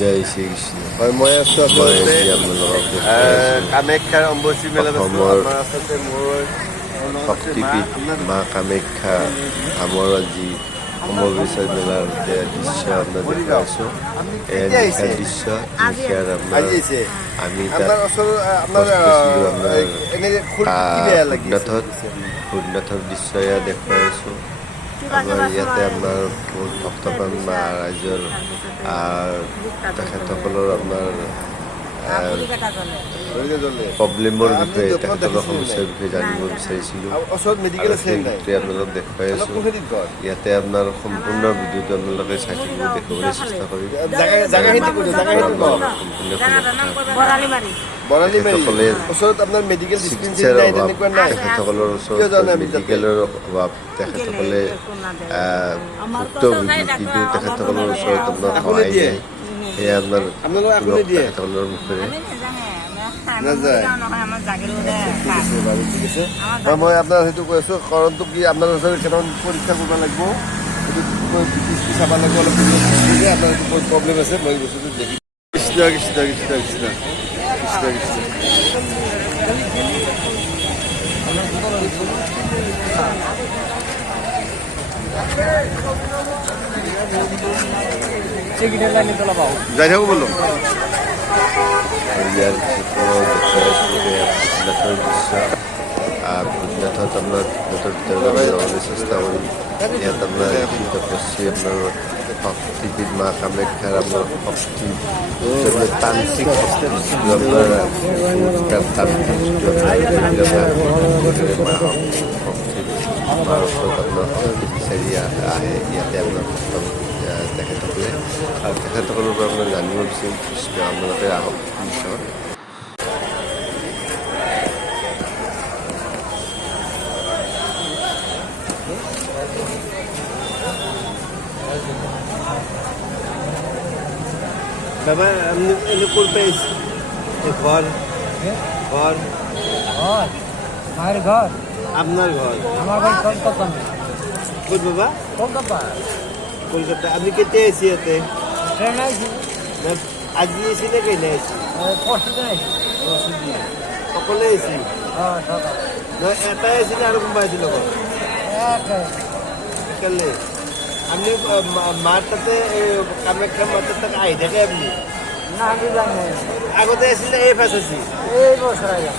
জয় শ্ৰীকৃষ্ণ। হয়, মই আছোঁ আচলতে কামাখ্যাৰ অম্বুবাচী মেলাত আছোঁ। অসমৰ আমাৰ আচলতে মোৰ শক্তিপীঠ মা কামাখ্যা ধামৰ আজি অম্বুবাচী মেলাৰ দৃশ্য আপোনাৰ দেখুৱাই আছোঁ। এয়া নিশাৰ দৃশ্য। নিশাৰ আপোনাৰ আমি তাত গৈছিলোঁ আপোনাৰ ভূটনাথৰ দৃশ্য এয়া দেখুৱাই আছোঁ। আমাৰ ইয়াতে আপোনাৰ বহুত ভক্তপ্ৰাণ মা ৰাইজৰ তেখেতসকলৰ আপোনাৰ প্ৰব্লেমৰ বিষয়ে তেখেতসকলৰ সমস্যাৰ বিষয়ে জানিব বিচাৰিছিলোঁ আৰু সেই বিষয়ে আপোনালোকক দেখুৱাই আছোঁ। ইয়াতে আপোনাৰ সম্পূৰ্ণ ভিডিঅ'টো আপোনালোকে চাই থাকিব, দেখুৱাবলৈ চেষ্টা কৰিম। তেখেতসকলৰ ওচৰত মেডিকেলৰ অভাৱ, তেখেতসকলে ভুক্তভোগী, কিন্তু তেখেতসকলৰ ওচৰত আপোনাৰ সহায় নাই। সেয়া আপোনাৰ তেখেতসকলৰ মুখেৰে মই আপোনাৰ সেইটো কৈ আছোঁ। কাৰণটো কি, আপোনাৰ ওচৰত কেইটামান পৰীক্ষা কৰিব লাগিব, সেইটো চাব লাগিব, অলপ আপোনাৰ বহুত প্ৰব্লেম আছে। মই বস্তুটো দেখি কৃষ্ণ কৃষ্ণ কৃষ্ণ কৃষ্ণ কৃষ্ণ কৃষ্ণ। যাই থাকো বলো। ইয়াৰ ভূটনাথৰ দৃশ্য। ভূটনাথত আপোনাৰ যাবলৈ চেষ্টা কৰিম। ইয়াত আপোনাৰ তপস্বী আপোনাৰ শক্তিপীঠ মা কামাখ্যাৰ আপোনাৰ শক্তি তান্ত্ৰিক শক্তি আপোনাৰ মাৰ ওচৰত আপোনাৰ শক্তি বিচাৰি আহে। ইয়াতে আপোনাৰ তেখেতসকলে আৰু তেখেতসকলৰ পৰা আপোনাৰ জানিব বিচাৰিম কৃষ্ণ আপোনালোকে আহক নিশ্চয়। বাবা আপনি এনে কোন পেয়েছি ঘর ঘর মায়ের ঘর, আপনার ঘর? আমার বাড়ি কলকাতা। কোন বাবা? কলকাতা। কলকাতা। আপনি কেটে এসি এতে? ট্রেন আইছি, আজি এসি না কেনে এসি? পরশুদিন আইছি। সকলে এসি? হ্যাঁ, সকাল এটা এসি না আর কোনবা আছিল লগত? কেলে আপনি মার তাতে কামাখ্যা মার তাতে আহি থাকে আপনি? না, আমি জানি না। আগতে এসিলে এই ফাঁস আছি? এই বছর আইলাম।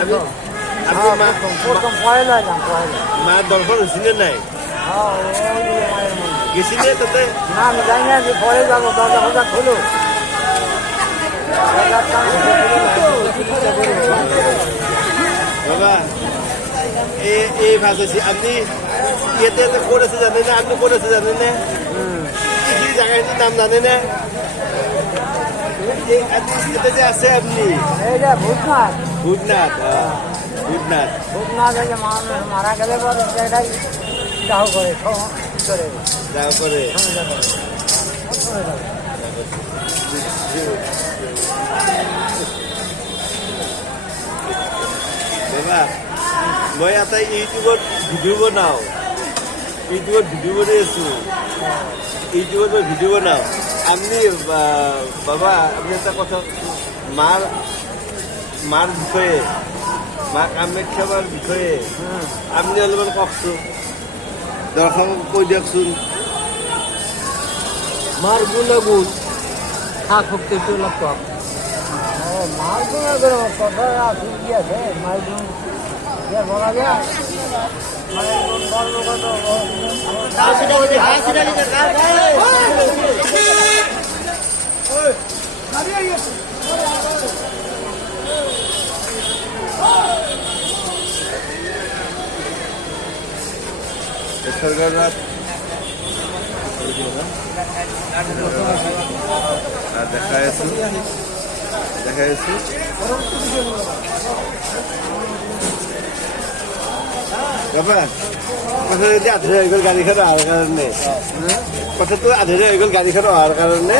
আমি প্রথম পয়লা আইলাম, পয়লা। মার দর্শন হয়েছিল নাই? হ্যাঁ, ওই যে মায়ের মন্দির। গেছিলে তাতে? না, আমি জানি না, যে পরে যাবো, দরজা ফজা খুলো। বাবা এই ভাষ আছি আপনি ইয়াতে ক'ত আছে জানে না? আপনি ক'ত আছে জানে না? কি জায়গাটির নাম জানে না? এতে যে আছে আপনি এইটা ভূতনাথ। ভূতনাথ। ভূতনাথ ভূতনাথ এই যে মারা গেলে পরে সেটাই দাহ করে করে যা করে বাবা মই এটা ইউটিউবত ভিডিঅ' বনাওঁ। ইউটিউবত ভিডিঅ' বনাই আছোঁ। ইউটিউবত মই ভিডিঅ' বনাওঁ। আপনি বাবা আপনি এটা কথা মাৰ বিষয়ে, মা কামাখ্যা মাৰ বিষয়ে আপনি অলপমান কওকচোন, দৰ্শকক কৈ দিয়কচোন। মার গুণাগুণ শাক শক্তি লাভ পাব। মার গুণাগুণ কথা আছে, কি আছে মায়ের গুণ বলা যায়। মায়ের গুণ বলবো কত সরকাররা দেখা যাচ্ছে বাবা কথা যদি আধুরা হয়ে গেল গাড়ীখন অহাৰ কাৰণে, কথাটো আধুৰা হৈ গ'ল গাড়ীখন অহাৰ কাৰণে।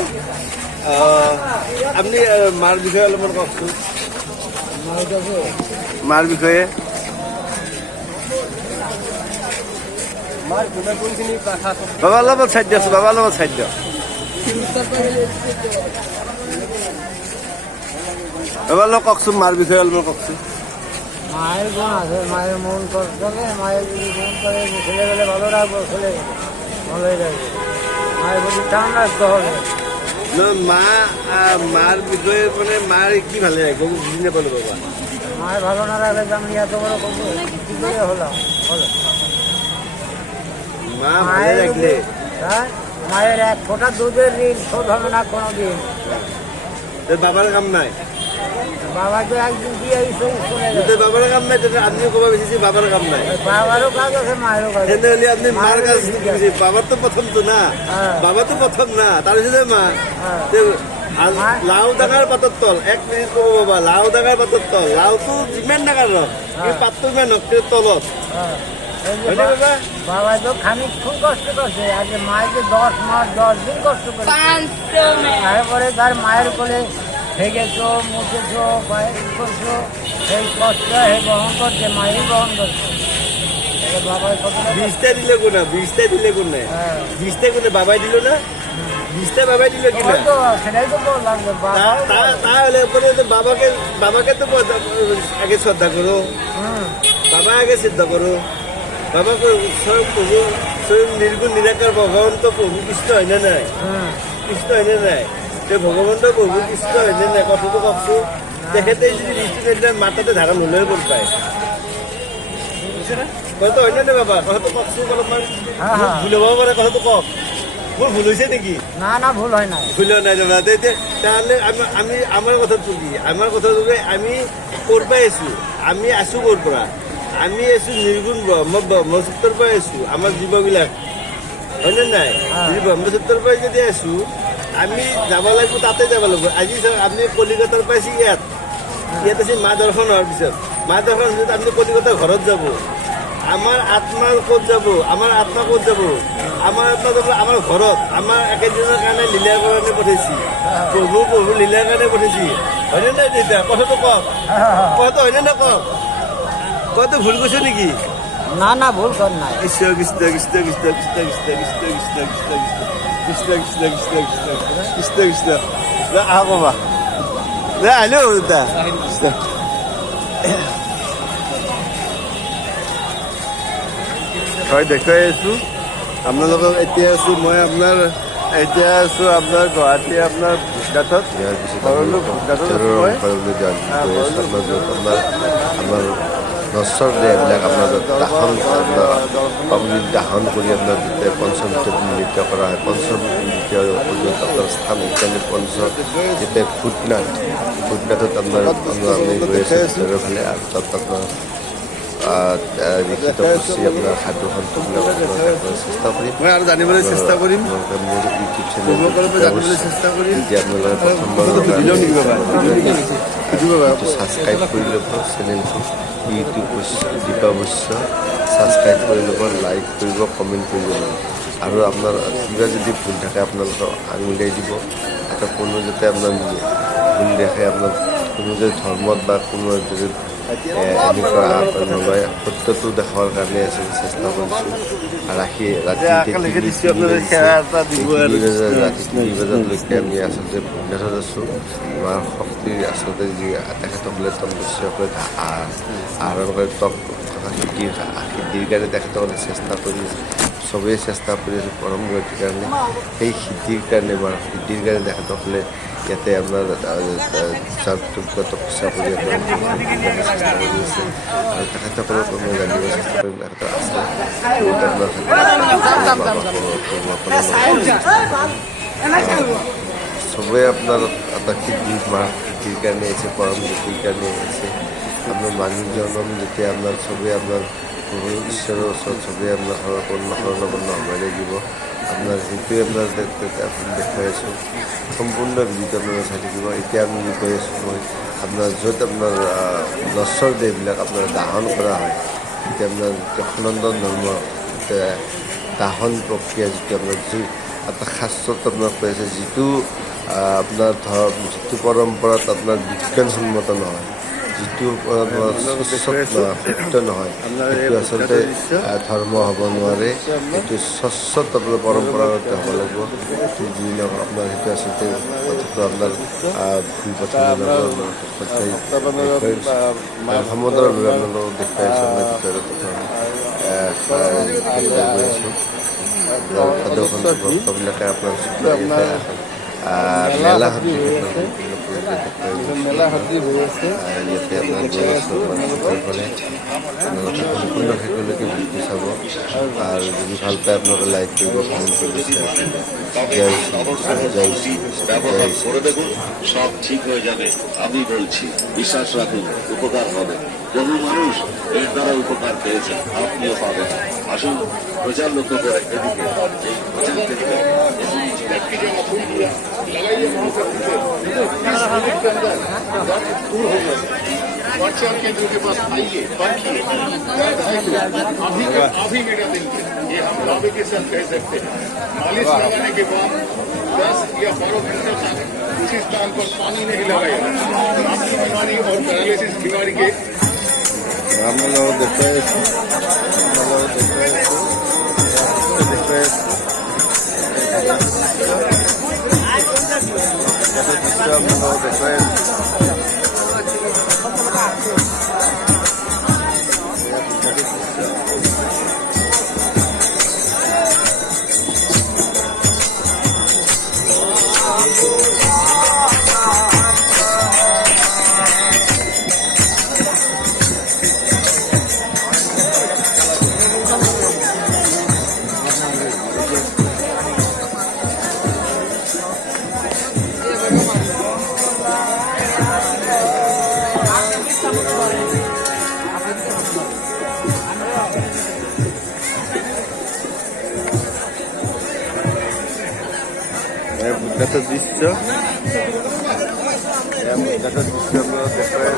আপুনি মাৰ বিষয়ে অলপমান কওকচোন। মাৰ বিষয়ে বাবা অলপমান চাইড দিয়কচোন, বাবা অলপমান চাইড দিয়ক। এবাৰ লোক কওকচোন মাৰ বিষয়ে অলপ কওকচোন। মায়ের গুণ আছে, মায়ের মন করতে হবে, মায়ের যদি মন করে যে ছেলেবেলে ভালো রাখবো, ছেলে ভালোই রাখবে। মায়ের প্রতি টান রাখতে হবে। না মাৰ বিষয়ে মানে মাৰ কি ভালে লাগবে বুঝি নাপালো বাবা। মায়ের ভালো না রাখলে যে আমি এত বড় করবো কি করে হলাম বলো। মা ভালো রাখলে হ্যাঁ, মায়ের এক ফোঁটা দুধের ঋণ শোধ হবে না কোনো দিন। তোর বাবার কাম নাই, বাবাকে একদিন দিয়ে চলে তোর যাবে। বাবার কাম নাই, তোর আপনি কবা বেশি বাবার কাম নাই। বাবারও কাজ আছে, মায়েরও কাজ আছে। এনে হলে আপনি মার কাজ বেশি, বাবার তো প্রথম তো না, হ্যাঁ। বাবা তো প্রথম না, তার সাথে মা। হ্যাঁ। তে লাউ ডাঙার পাতর তল, এক মিনিট কব বাবা, লাউ ডাঙার পাতর তল, লাউ তো যিমান ডাঙার রক কিন্তু পাতর ইমান হক তলত। হ্যাঁ। এই যে হয়নি বাবা? বাবা তো খানিক খুব কষ্ট করছে, আগে মায়েকে 10 মাস 10 দিন কষ্ট করে, তারপরে তার মায়ের কোলে থেকেছো, মুখেছো, করছো, এই কষ্ট হে বহন করছে, মায়ের বহন করছে। তাহলে বাবার কতটা বীজটা দিলে কোনা, বীজটা দিলে কোনে, হ্যাঁ। বীজটা কোনে বাবাই দিল না, বীজটা বাবাই দিল কিনা। ওই তো, সেটাই তো বললাম যে বাবা তাহলে পরে তো বাবাকে তো আগে শ্রদ্ধা করো, বাবা আগে শ্রদ্ধা করো। বাবাকে স্বয়ং প্রভু, স্বয়ং নির্গুণ নিরাকার ভগবান তো প্রভু কৃষ্ণ হয় না নাই, কৃষ্ণ হয় না নাই, তো ভগবান তো প্রভু কৃষ্ণ হয় না নাই, কত তো কপছো তেখেতে যদি বৃষ্টি দিলে মাথাতে ধারা মূল্যের কোন পায় কথা হয় না বাবা, কথা তো কপছো অলপমান হ্যাঁ, হ্যাঁ। ভুল হব পারে, কথা তো কক মোৰ ভুল হৈছে নেকি? না না ভুল হয় না। ভুল নাই দাদা। তাহলে আমি আমার কথা কি, আমার কথা আমি করবাই আছো, আমি আছো ক'ৰ পৰা, আমি আছো নিৰ্গুণ ব্ৰহ্মসূত্ৰৰ পৰাই আছো, আমাৰ জীৱবিলাক হয়নে নাই, যদি ব্ৰহ্মসূত্ৰৰ পৰাই যদি আছো আমি যাব লাগিব, তাতে যাব লাগিব। আজি চাওক আপুনি কলিকতাৰ পাইছে, ইয়াত আছে মা দৰ্শন হোৱাৰ পিছত, মা দৰ্শন পিছত আপুনি কলিকতাৰ ঘৰত যাব, আমাৰ আত্মা ক'ত যাব, আমাৰ আত্মা ক'ত যাব, আমাৰ আত্মা যাব আমাৰ ঘৰত, আমাৰ একেদিনৰ কাৰণে লীলাৰ কাৰণে পঠাইছি, প্ৰভু লীলাৰ কাৰণে পঠাইছি, হয়নে নাই তেতিয়া, কথাটো কওক, কথাটো হয়নে নাই কওক, কথাটো ভুল কৈছো নেকি? না না ভুল কর নাই। কৃষ্ণ কৃষ্ণ কৃষ্ণ কৃষ্ণ কৃষ্ণ কৃষ্ণ কৃষ্ণ কৃষ্ণ কৃষ্ণ কৃষ্ণ কৃষ্ণ কৃষ্ণ কৃষ্ণ কৃষ্ণ আহ বাবা আহিলো দাদা কৃষ্ণ। হয় দেখুৱাই আছোঁ আপোনালোকক। এতিয়া আছোঁ মই আপোনাৰ, এতিয়া আছোঁ আপোনাৰ গুৱাহাটী আপোনাৰ ভোটঘাটত, ইয়াৰ পিছত ভৰলো ভোটঘাটত আছোঁ মই। আমাৰ নশ্বৰ এইবিলাক আপোনাৰ দাহন, আপোনাৰ অগ্নিত দাহন কৰি আপোনাৰ যেতিয়া পঞ্চম নৃত্য কৰা হয়, পঞ্চম নৃত্য আপোনাৰ স্থান সেইকাৰণে যেতিয়া ভূটনাথত আপোনাৰ আমি গৈ আছোঁ ভিতৰৰফালে, আৰু তাত আপোনাৰ লিখিত পুচি আপোনাৰ সাধু সন্তবিলাক চেষ্টা কৰিম, মই আৰু জানিবলৈ চেষ্টা কৰিম, মোৰ ইউটিউব জানিবলৈ চেষ্টা কৰিম। যেতিয়া আপোনালোকে প্ৰথমবাৰ ছাবস্ক্ৰাইব কৰি ল'ব চেনেলটো, ইউটিউব দীপাৱস্য ছাবস্ক্ৰাইব কৰি ল'ব, লাইক কৰিব, কমেণ্ট কৰিব আৰু আপোনাৰ কিবা যদি ভুল থাকে আপোনালোকক আঙুলিয়াই দিব, এটা কোনো যাতে আপোনাৰ ভুল দেখে, আপোনাৰ কোনো যদি ধৰ্মত বা কোনো যদি এনেকুৱা নলয়, সত্যটো দেখাবৰ কাৰণে চেষ্টা কৰিছোঁ। ৰাতি তিনি বজালৈকে আমি আচলতে ভূটনাথত আছোঁ। আমাৰ শক্তিৰ আচলতে যি তেখেতসকলে তপস্যাসকলে আহৰণ কৰি সিদ্ধিৰ কাৰণে তেখেতসকলে চেষ্টা কৰি আছে, চবেই চেষ্টা কৰি আছে পৰম গতিৰ কাৰণে, সেই সিদ্ধিৰ কাৰণে বা সিদ্ধিৰ কাৰণে তেখেতসকলে ইয়াতে আপোনাৰ তপস্যা কৰি আপোনাৰ চেষ্টা কৰি আছে, আৰু তেখেতসকলক মই জানিব চেষ্টা কৰিম তেখেতৰ আছে চবেই আপোনাৰ এটা সিদ্ধিৰ কাৰণে আহিছে, পৰম গতিৰ কাৰণে আহিছে। আপোনাৰ মানুহ জনম যেতিয়া আপোনাৰ চবেই আপোনাৰ ঈশ্বৰৰ ওচৰত চবেই আপোনাৰ শৰণ হ'ব লাগিব, আপোনাৰ সেইটোৱে আপোনাৰ আপুনি দেখুৱাই আছোঁ। সম্পূৰ্ণ ভিডিঅ'টো আপোনালোকে চাই থাকিব। এতিয়া আমি গৈ আছোঁ মই আপোনাৰ য'ত আপোনাৰ নশ্বৰ দেহবিলাক আপোনাৰ দাহন কৰা হয়, এতিয়া আপোনাৰ সনাতন ধৰ্ম দাহন প্ৰক্ৰিয়া যিটো আপোনাৰ যি এটা শাস্ত্ৰত আপোনাৰ কৈ আছে, যিটো আপোনাৰ যিটো পৰম্পৰাত আপোনাৰ বিজ্ঞানসন্মত নহয়, যিটো সত্য নহয় সেইটো আচলতে ধৰ্ম হ'ব নোৱাৰে। সেইটো স্বচ্ছত আপোনাৰ পৰম্পৰাগত হ'ব লাগিব। যি নহওক আপোনাৰ সেইটো আচলতে কথাটো আপোনাৰ ভুল কথা সমুদ্ৰৰ লৈ আপোনালোকক দেখুৱাই আছোঁ আপোনাৰ ভিতৰত দেখুৱাই গৈ আছোঁ। ভক্তবিলাকে আপোনাৰ মেলা মেলা হাতী হৈ আছে। ইয়াতে আপোনাৰ গৈ আছোঁ ফালে আপোনালোকে সম্পূৰ্ণ শেষলৈকে ভিডিঅ'টো চাব আৰু যদি ভাল পায় আপোনালোকে লাইক কৰিব, কমেণ্ট কৰিব, শ্বেয়াৰ কৰিব। জয় শ্ৰী জয় শ্ৰী ব্যবহার করে দেখুন, সব ঠিক হয়ে যাবে। আমি বলছি, বিশ্বাস রাখুন, উপকার হবে। বহু মানুষ এর দ্বারা উপকার পেয়েছে, আপনিও পাবেন। আসুন প্রচার লক্ষ্য করে এদিকে এই প্রচার থেকে व्हाट्सएप केंद्र के पास आइए, बैठिए, अभी मीडिया देंगे। ये हम दावे के साथ कह सकते हैं। मालिश लगाने के बाद 10 या 12 घंटे तक उसी स्थान पर पानी नहीं लगाए। आपकी बीमारी और पैरालिसिस बीमारी के আপনারাও দেখতে বুদ্ধাটার দৃশ্য বুদ্ধাটার দৃশ্য আপনারা দেখবেন।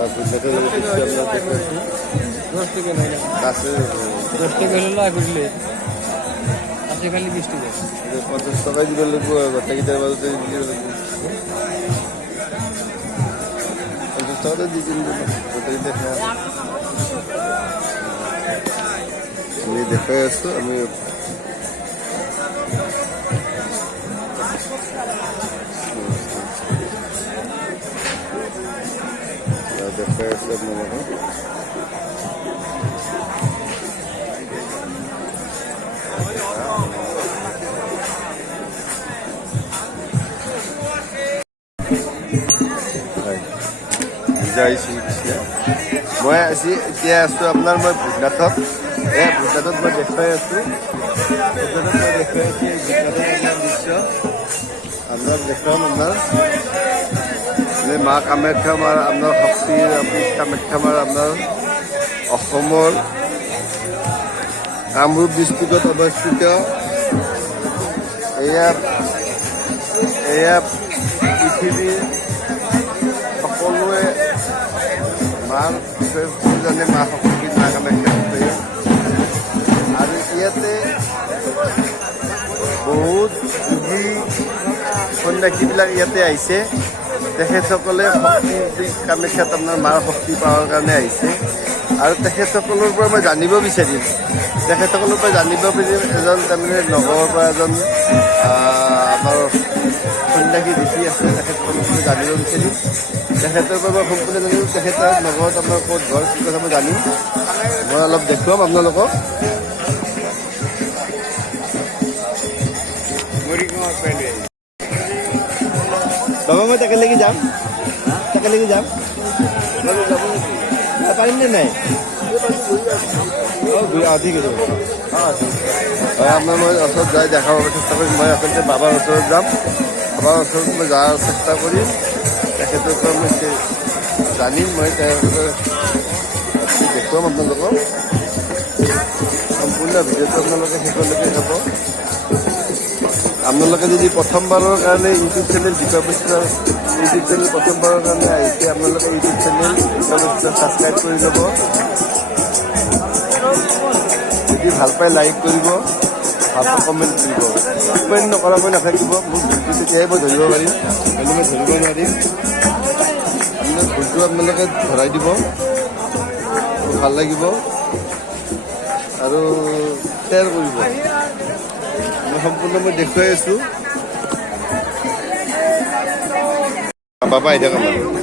বুদ্ধাটার দৃশ্য আমরা দেখেছি কাছে 10 টাকা হলে লাভ করলে আজকে খালি 20 টাকা 50 টাকা দিলে লাগবো গোটাকিটার বাজাতে 50 টাকা দিয়ে দিন গোটাকিটা আমি দেখে আসতো আমি দেখে আসতো আপনার জয় শ্ৰীকৃষ্ণ। মই আজি এতিয়া আছোঁ আপোনাৰ মই ভূটনাথত। ভূটনাথত মই দেখুৱাই আছোঁ আপোনাৰ দৃশ্য আপোনাৰ দেখুৱাম আপোনাৰ মা কামাখ্যা মাৰ আপোনাৰ শক্তিৰ কামাখ্যা মাৰ আপোনাৰ অসমৰ কামৰূপ ডিষ্ট্ৰিক্টত অৱস্থিত এয়া পৃথিৱীৰ সকলোৱে মাৰ জানে মা শক্তিৰ মা কামাখ্যা আৰু ইয়াতে বহুত যোগী সন্ন্যাসীবিলাক ইয়াতে আহিছে। তেখেতসকলে শক্তি কামাখ্যাত আপোনাৰ মাৰ শক্তি পাৱাৰ কাৰণে আহিছে আৰু তেখেতসকলৰ পৰা মই জানিব বিচাৰিম এজন তাৰমানে নগৰৰ পৰা এজন আমাৰ সন্ন্যাসী দেখি আছে তেখেতসকলক মই জানিব বিচাৰিম। তেখেতৰ পৰা মই সম্পূৰ্ণ জানিম তেখেতৰ নগৰত আপোনাৰ ক'ত ঘৰ কি কথা মই জানিম। মই অলপ দেখুৱাম আপোনালোকক। বাবা মই একেলগে যাম পাৰিম নে নাই? ঠিক আছে আপোনাৰ মই ওচৰত যাই দেখাব চেষ্টা কৰিম। মই আচলতে বাবাৰ ওচৰত যাম। বাবাৰ ওচৰত মই যোৱাৰ চেষ্টা কৰিম। তেখেতৰ পৰা মই জানিম মই দেখুৱাম আপোনালোকক। সম্পূৰ্ণ ভিডিঅ'টো আপোনালোকে শেষলৈকে চাব। আপোনালোকে যদি প্ৰথমবাৰৰ কাৰণে ইউটিউব চেনেল দীপা বস্ত্ৰ ইউটিউব চেনেল প্ৰথমবাৰৰ কাৰণে আহিছে আপোনালোকে ইউটিউব চেনেল দীপা বস্ত্ৰ ছাবস্ক্ৰাইব কৰি ল'ব। যদি ভাল পায় লাইক কৰিব, কমেণ্ট কৰিব কমেণ্ট নকৰাকৈ নাথাকিব মোক ভুলটো তেতিয়াহে মই ধৰিব পাৰিম নহ'লে মই ধৰিব নোৱাৰিম আপোনাৰ ভুলটো আপোনালোকে ধৰাই দিব ভাল লাগিব আৰু শ্বেয়াৰ কৰিব মই সম্পূৰ্ণ মই দেখুৱাই আছোঁ বাবা আহি থাকা মানুহ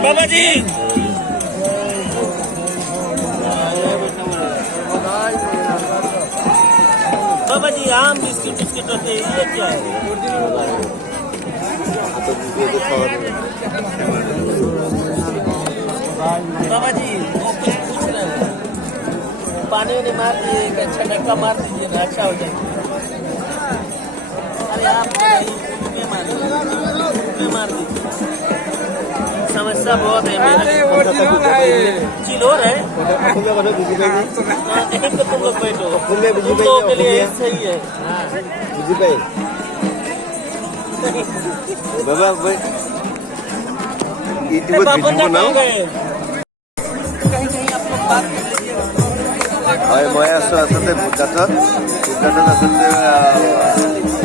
बाबा जी बाबा जी आम बिस्किट बिस्किट होते हैं ये क्या है बाबा जी वो कुछ पूछ रहे हैं पानी में मार दिए एक अच्छा धक्का मार दीजिए ना अच्छा हो जाएगा अरे आप नहीं मार दीजिए समस्या बहुत है मेरे चिल हो रहा है एक तो तुम लोग बैठो तुम लोगों के लिए सही है বুজি পাই বাবা ইউটিউবত पापन ভিডিঅ' বনাওঁ कहीं कहीं आप लोग बात कर लीजिए হয় মই আছোঁ আচলতে ভূটানত আচলতে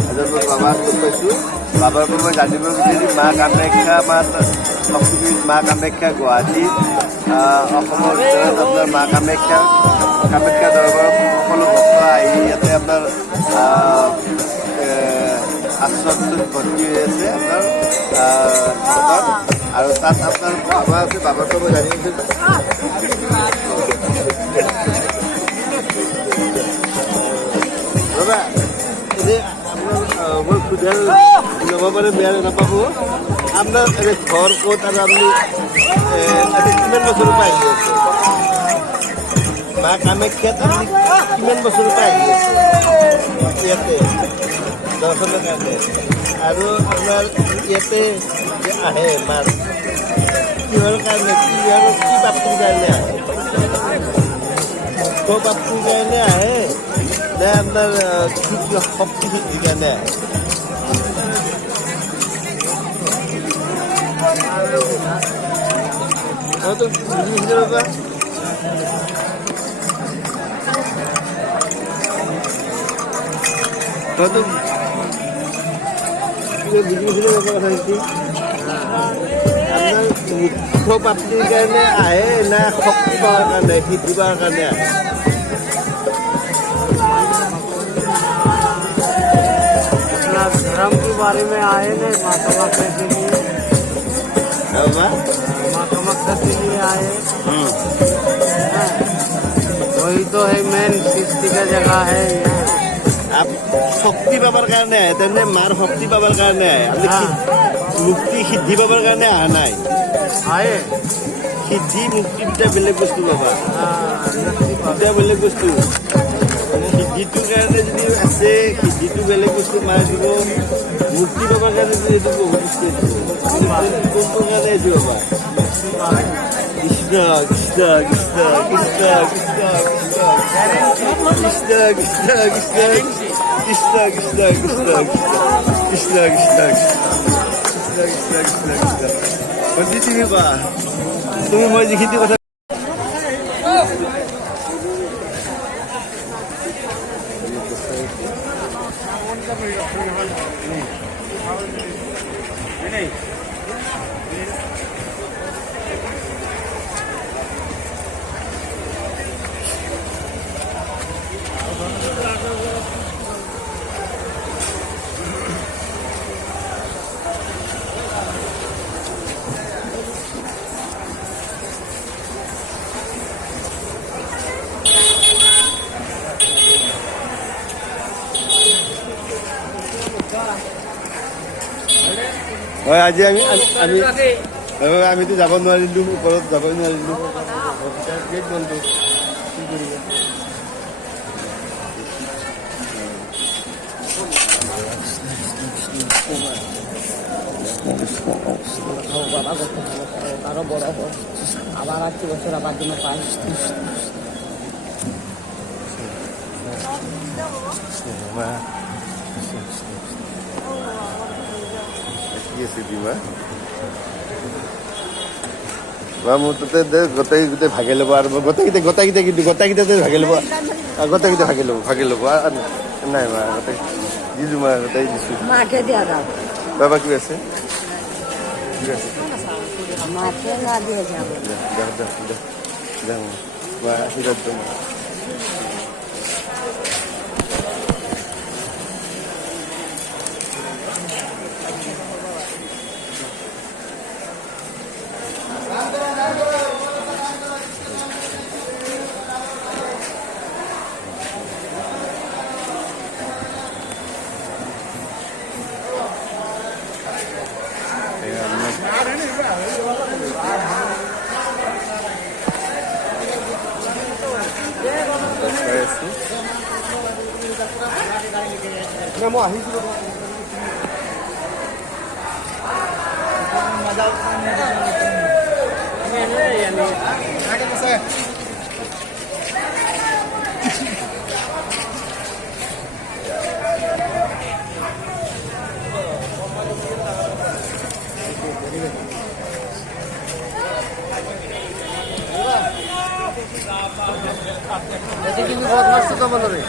এজন মই বাবাক লগ পাইছোঁ বাবাৰ পৰা মই জানিব বিচাৰিম মা কামাখ্যা শক্তিপীঠ মা কামাখ্যা গুৱাহাটীত অসমৰ ভিতৰত আপোনাৰ মা কামাখ্যা দৰবাৰত সকলো ভক্ত আহি ইয়াতে আপোনাৰ আশ্ৰমটোত ভৰ্তি হৈ আছে আপোনাৰ ভকত আৰু তাত আপোনাৰ বাবা আছে বাবাৰ পৰা মই জানিব দাদা এনে আপোনাৰ মই সুধাৰ ল'ব পাৰে বেয়া নাপাব আপোনাৰ এনে ঘৰ ক'ত আৰু আপুনি কিমান বছৰৰ পৰা আহি আছে মা কামাখ্যাত আপুনি কিমান বছৰৰ পৰা আহি আছে ইয়াতে দৰ্শনৰ কাৰণে আৰু আপোনাৰ ইয়াতে যে আহে মাছ কিহৰ কাৰণে কি প্ৰাপ্তিৰ কাৰণে আহে প্ৰাপ্তিৰ কাৰণে আহে নে আপনাৰ কি শক্তি শক্তিৰ কাৰণে তো বুঝিয়েছিল বাবা তো বুঝিয়েছিল বাবা কথা কি আপনাৰ মুখ্য প্ৰাপ্তিৰ কাৰণে আহে না শক্তি পাওয়াৰ কাৰণে সিদ্ধি পাওয়াৰ কাৰণে আহে धर्म के बारे में आए ने माँ कामाख्या के लिए माँ कामाख्या के लिए आए हैं। वही तो है मेन सृष्टि का जगह है यहाँ শক্তি পাবার কাৰণে আহে তেনে মাৰ শক্তি পাবাৰ কাৰণে আহে মুক্তি সিদ্ধি পাবাৰ কাৰণে অহা নাই आए সিদ্ধি মুক্তি দুটা বেলেগ বস্তু পাবা দুটা বেলেগ বস্তু সিদ্ধিটোৰ কাৰণে যদি আছে সিদ্ধিটো বেলেগ বস্তু মাৰ দিব মুক্তি পাবৰ কাৰণে যদি এইটো বহুত বস্তু কোনটোৰ কাৰণে এইটো পাবা কৃষ্ণ কৃষ্ণ কৃষ্ণ কৃষ্ণ কৃষ্ণ কৃষ্ণ কৃষ্ণ কৃষ্ণ কৃষ্ণ কৃষ্ণ কৃষ্ণ কৃষ্ণ কৃষ্ণ কৃষ্ণ ভণ্টি তুমি কোৱা তুমি মই যিখিনি কথা হয় আজি আমিতো যাব নোৱাৰিলোঁ ওপৰত যাবই নোৱাৰিলোঁ গেট বন্ধ কি কৰিব বাবা কৰতে ভালো আৰো বড় হোক, আবাৰ আসছি বছৰ আবাৰ জন্য পাই। কি আছে দিমা বা মোৰ তাতে দে গোটেই ভাগে ল'ব আৰু গোটেইকেইটা ভাগে ল'ব গোটেইকেইটা ভাগে ল'ব নাই মা গোটেই দিছোঁ মা গোটেই দিছোঁ মাঠে দেওয়া যাও, বাবা কি আছে কি আছে মাঠে না দিয়ে যাবো। মা আশীর্বাদ দিওঁ মা মই আহিছিলোঁ কিন্তু বদমাস তো বলো রে